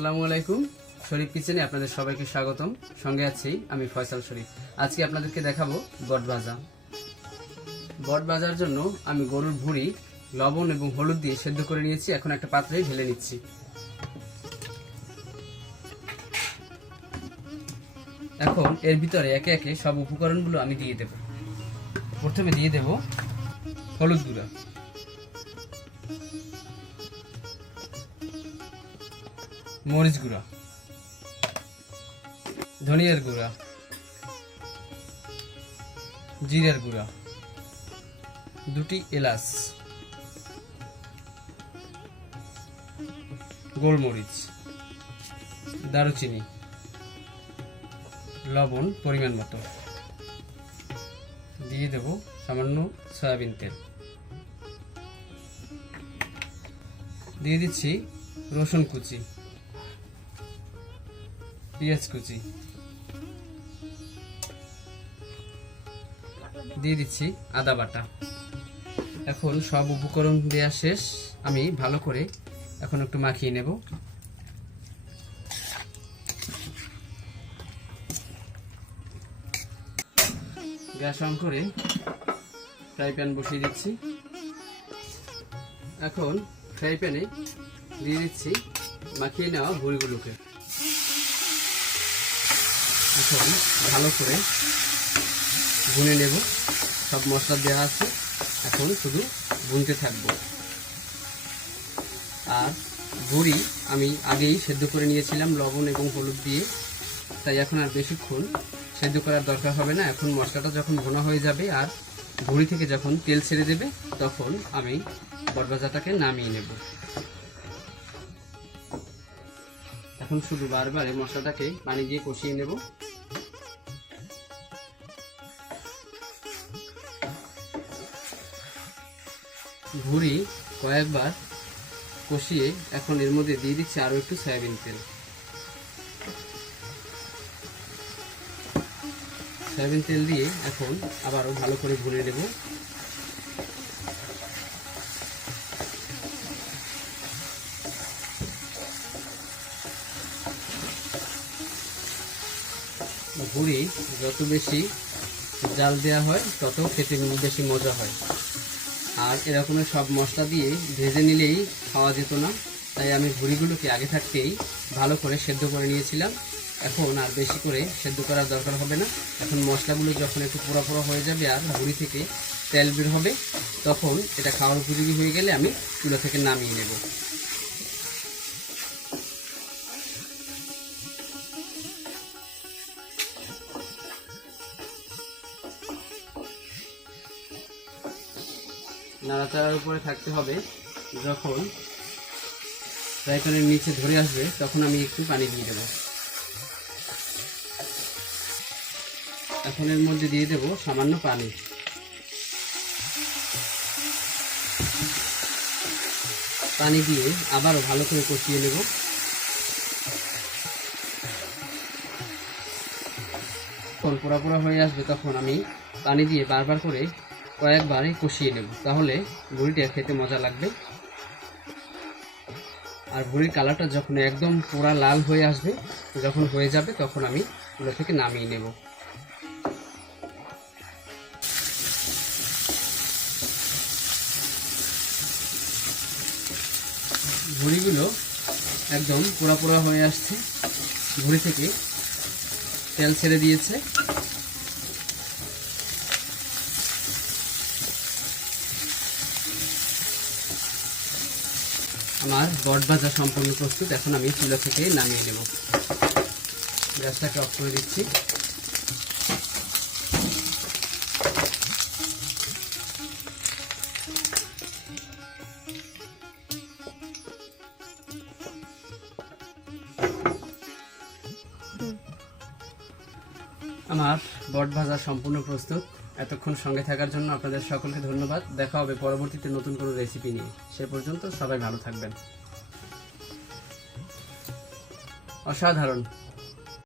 আসসালামু আলাইকুম। শরীফ কিচেনে আপনাদের সবাইকে স্বাগতম। সঙ্গে আছি আমি ফয়সাল শরীফ। আজকে আপনাদেরকে দেখাবো বট ভাজা। বট ভাজার জন্য আমি গরুর ভুঁড়ি, লবণ এবং হলুদ দিয়ে সেদ্ধ করে নিয়েছি। এখন একটা পাত্রে ঢেলে নিচ্ছি। এখন এর ভিতরে একে একে সব উপকরণগুলো আমি দিয়ে দেব। প্রথমে দিয়ে দেব হলুদ গুঁড়া। মরিচ গুঁড়া, ধনিয়ার গুঁড়া, জিরের গুঁড়া, দুটি এলাচ, গোলমরিচ, দারুচিনি, লবণ পরিমাণ মতো। দিয়ে দেব সামান্য সয়াবিন তেল। দিয়ে দিচ্ছি রসুন কুচি। পেঁয়াজ কুচি। দিয়ে দিচ্ছি আদা বাটা। এখন সব উপকরণ দেওয়া শেষ। আমি ভালো করে এখন একটু মাখিয়ে নেব। গ্যাস অন করে ফ্রাই প্যান বসিয়ে দিচ্ছি। এখন ফ্রাই প্যানে দিয়ে দিচ্ছি মাখিয়ে নেওয়া ভুড়িগুলোকে। এখন ভালো করে ভুনে নেব। সব মশলা দেওয়া আছে। এখন শুধু ভুনতে থাকব। আর ভুড়ি আমি আগেই সেদ্ধ করে নিয়েছিলাম লবণ এবং হলুদ দিয়ে। তাই এখন আর বেশিক্ষণ সেদ্ধ করার দরকার হবে না। এখন মশলাটা যখন ভোনা হয়ে যাবে আর ভুড়ি থেকে যখন তেল ছেড়ে দেবে, তখন আমি বটবাজাটাকে নামিয়ে নেব। এখন শুধু বারবার মশলাটাকে পানি দিয়ে কষিয়ে নেব। ভুড়ি কয়েকবার কষিয়ে এখন এর মধ্যে দিয়ে দিচ্ছি আরও একটু সয়াবিন তেল। সয়াবিন তেল দিয়ে এখন আবারও ভালো করে ভুনে নেব। ভুড়ি যত বেশি জাল দেওয়া হয়, তত খেতে বেশি মজা হয়। আর এরকমের সব মশলা দিয়ে ভেজে নিলেই খাওয়া যেত না। তাই আমি ভুড়িগুলোকে আগে থাকতেই ভালো করে সেদ্ধ করে নিয়েছিলাম। এখন আর বেশি করে সেদ্ধ করার দরকার হবে না। এখন মশলাগুলো যখন একটু পোড়া পোড়া হয়ে যাবে আর ভুড়ি থেকে তেল বের হবে, তখন এটা খাওয়ার উপযোগী হয়ে গেলে আমি চুলা থেকে নামিয়ে নেব। নাড়াচাড়ার উপরে থাকতে হবে। যখন ফ্রাই নিচে ধরে আসবে, তখন আমি একটু পানি দিয়ে দেবো। এখন এর মধ্যে দিয়ে দেবো সামান্য পানি। পানি দিয়ে আবারও ভালো করে কষিয়ে নেব। পোড়া পোড়া হয়ে আসবে, তখন আমি পানি দিয়ে বারবার করে কয়েকবারই কষিয়ে নেব। তাহলে ভুড়িটা খেতে মজা লাগবে। আর ভুড়ির কালারটা যখন একদম পোড়া লাল হয়ে আসবে, যখন হয়ে যাবে, তখন আমি ওটা থেকে নামিয়ে নেব। ভুড়িগুলো একদম পোড়া পোড়া হয়ে আসছে। ভুড়ি থেকে তেল ছেড়ে দিয়েছে। আমার বট ভাজা সম্পূর্ণ প্রস্তুত। এখন আমি চুলা থেকে নামিয়ে নেব। গ্যাসটাকে অফ করে দিচ্ছি। আমার বট ভাজা সম্পূর্ণ প্রস্তুত। এতক্ষণ সঙ্গে থাকার জন্য আপনাদের সকলকে ধন্যবাদ। দেখা হবে পরবর্তীতে নতুন কোনো রেসিপি নিয়ে। সে পর্যন্ত সবাই ভালো থাকবেন। অসাধারণ।